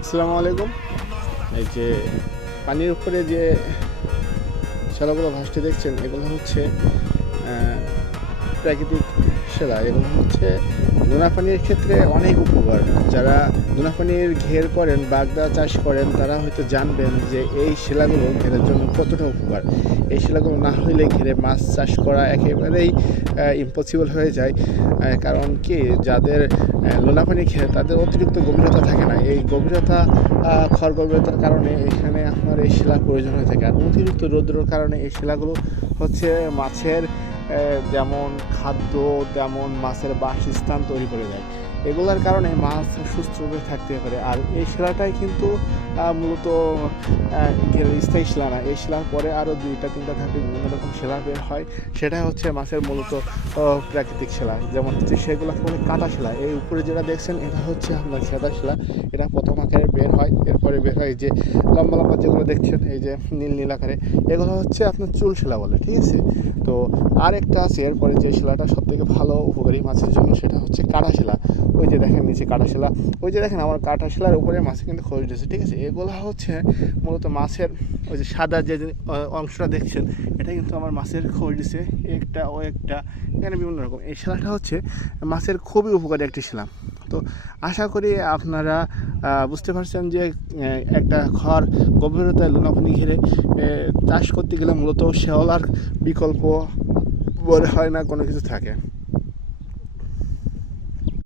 আসসালামু আলাইকুম। এই যে পানির উপরে যে শ্যালাগুলো ভাসতে দেখছেন, এগুলো হচ্ছে প্রাকৃতিক শ্যালা। এগুলো হচ্ছে নোনা পানির ক্ষেত্রে অনেক উপকার। যারা নোনা পানির ঘের করেন, বাগদা চাষ করেন, তারা হয়তো জানবেন যে এই শিলাগুলো ঘেরের জন্য কতটা উপকার। এই শিলাগুলো না হইলে ঘেরে মাছ চাষ করা একেবারেই ইম্পসিবল হয়ে যায়। কারণ কি, যাদের নোনা পানি ঘের, তাদের অতিরিক্ত গভীরতা থাকে না। এই গভীরতা খড় গভীরতার কারণে এখানে আপনার এই শিলা প্রয়োজন হয়ে থাকে। আর অতিরিক্ত রৌদ্রের কারণে এই শিলাগুলো হচ্ছে মাছের যেমন খাদ্য, তেমন মাছের বাসস্থান তৈরি করে দেয়। এগুলোর কারণে মাছ সুস্থভাবে থাকতে পারে। আর এই শিলাটাই কিন্তু মূলত স্থায়ী শিলা না। এই শিলার পরে আরও 2-3টা ধাপে বিভিন্ন রকম শিলা বের হয়। সেটা হচ্ছে মাছের মূলত প্রাকৃতিক শিলা। যেমন হচ্ছে সেগুলো বলে কাটা শিলা। এই উপরে যেটা দেখছেন, এটা হচ্ছে আপনার সাদা শিলা। এটা প্রথম আকারে বের হয়, এরপরে বের হয় এই যে লম্বা লম্বা যেগুলো দেখছেন, এই যে নীল নীল আকারে, এগুলো হচ্ছে আপনার চুল শিলা বলে, ঠিক আছে। তো আর একটা আছে এরপরে যে শিলাটা সবথেকে ভালো উপকারী মাছের জন্য, সেটা হচ্ছে কাটা শিলা। ওই যে দেখেন নিচে কাটা শিলা, ওই যে দেখেন আমার কাটা শিলার উপরে মাছে কিন্তু খোঁজ দিয়েছে, ঠিক আছে। এগুলো হচ্ছে মূলত মাছের ওই যে সাদা যে অংশটা দেখছেন, এটা কিন্তু আমার মাছের খোঁজ দিছে, একটা ও একটা, এখানে বিভিন্ন রকম। এই শিলাটা হচ্ছে মাছের খুবই উপকারী একটি শিলা। তো আশা করি আপনারা বুঝতে পারছেন যে একটা ঘর গভীরতায় লোনা পানি ঘিরে চাষ করতে গেলে মূলত শেওলার বিকল্প বলে হয় না, কোনো কিছু থাকে।